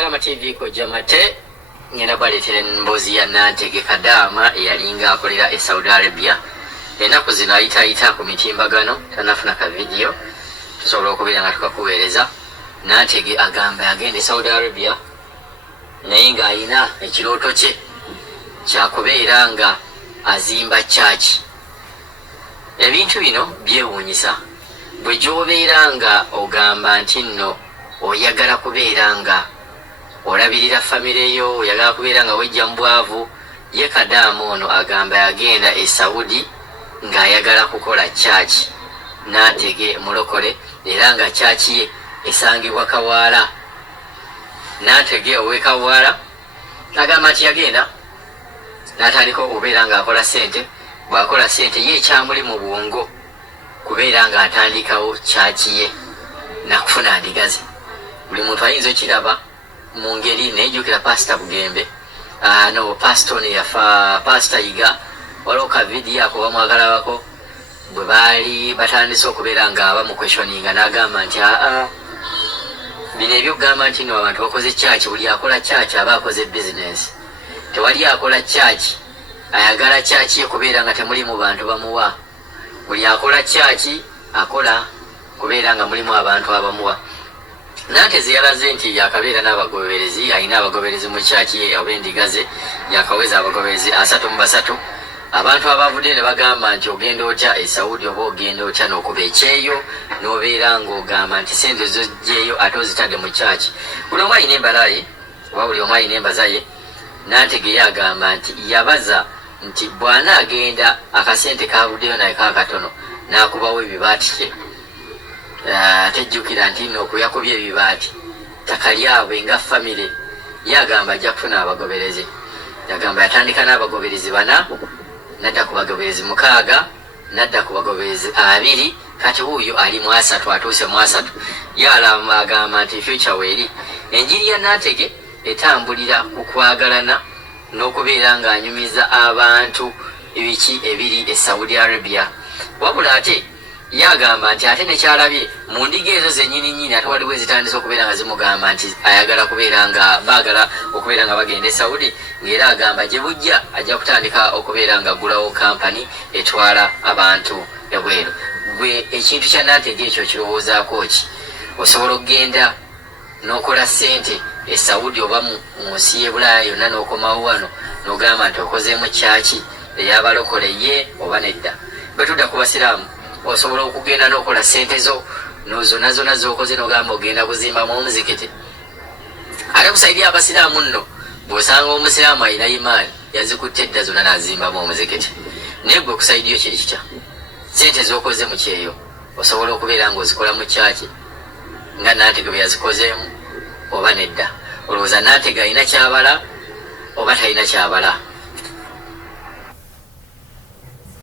Kalama TV ko jamate ngena baletere mbozi ya Nantege Kadama eyalinga akolera e Saudi Arabia. Enaku zino ayita ku mitimbagano tanafuna ka video tusobola okubeera nga tukakuweereza. Nantege agamba agende Saudi Arabia naye nga ayina ekirooto kye kyakubeera nga azimba church. Ebintu bino byewuunyisa bwe gy'obeera nga ogamba nti nno oyagala kubeera nga olabirira famire yo, oyagala kubeera nga wejja mu bwavu. Ye Kadama ono agamba yagenda e Saudi ng'ayagala kukola church. Nantege mulokole era nga church ye esangibwa Kawaala. Nantege ow'e Kawaala agamba nti yagenda n'atandika okubeera ng'akola ssente. Bw'akola ssente ye ekyamuli mu bwongo kubeera ng'atandikawo church ye nakufuna ndigazi. Buli muntu ayinza okiraba mu ngeri nejjukira Pastor Bugembe. No Pastor ne yafa Pastor Yiga waliwo ka video ako bamwagalabako bwe baali batandise okubeera nga aba mu questioninga n'agamba nti bino ebyokugamba nti no abantu bakoze church, buli akola church aba akoze business. Tewali akola church ayagala church ye kubeera nga temuli mu bantu bamuwa. Buli akola church akola kubeera nga mulimu abantu abamuwa. Nanteze yalaze nti yakabeera n'abagoberezi, ayina abagoberezi mu church ye ab'endigaze, yakaweza abagoberezi 3 abantu abavudde ne bagamba nti ogenda otya e Saudi oba ogenda otya n'okuba ekyeyo n'obeera ng'ogamba nti sente zojjeeyo ate ozitadde mu church. Buli omu ayina embala ye oba buli omu ayina embaza ye. Nantege yagamba nti yabaza nti bw'anaagenda akasente kavuddeyo naye kakatono n'akubawo ebibaati kye. Tejjukira nti nno okuyakubya ebibaati ttaka lyabwe nga famire. Yagamba ajja kufuna abagoberezi. Yagamba yatandika n'abagoberezi 4, nadda ku bagoberezi 6, nadda ku bagoberezi 2, kati wuuyo ali mu 3, atuuse mu 3. Yalama agamba nti future weeri. Enjiri ya Nantege etambulira ku kwagalana n'okubeera ng'anyumiza abantu ebiki ebiri e Saudi Arabia. Wabula ate yagamba nti ate nekyalabye mu ndiga ezo zennyini ate waliwo ezitandise okubeera nga zimugamba nti ayagala kubeera nga baagala okubeera nga bagenda e Saudi. Ng'era agamba gye bujja ajja kutandika okubeera nga gulawo kampani etwala abantu ebweru. Gwe ekintu kya Nantege ekyo kirowoozaako ki? Osobola okugenda n'okola ssente e Saudi oba mu nsi y'e Bulaaya yonna n'okomawo wano n'ogamba nti okozeemu kyaki ey'abalokole ye oba nedda? Bwe tudda ku basiraamu osobola okugenda n'okola ssente zo zonna z'okoze n'ogamba ogenda kuzimbamu omuzikiti. Ate kusaidia abasiraamu nno bw'osanga omusiraamu alina imaani yazikutte edda zonna n'azimbamu omuzikiti. Naye gwe kusaidiyo kiri kitya? Ssente z'okoze mu kyeyo osobola okubeera ng'ozikola mu kyaki nga Nantege bwe yazikozeemu oba nedda? Olowooza Nantege alina kyabala oba talina kyabala?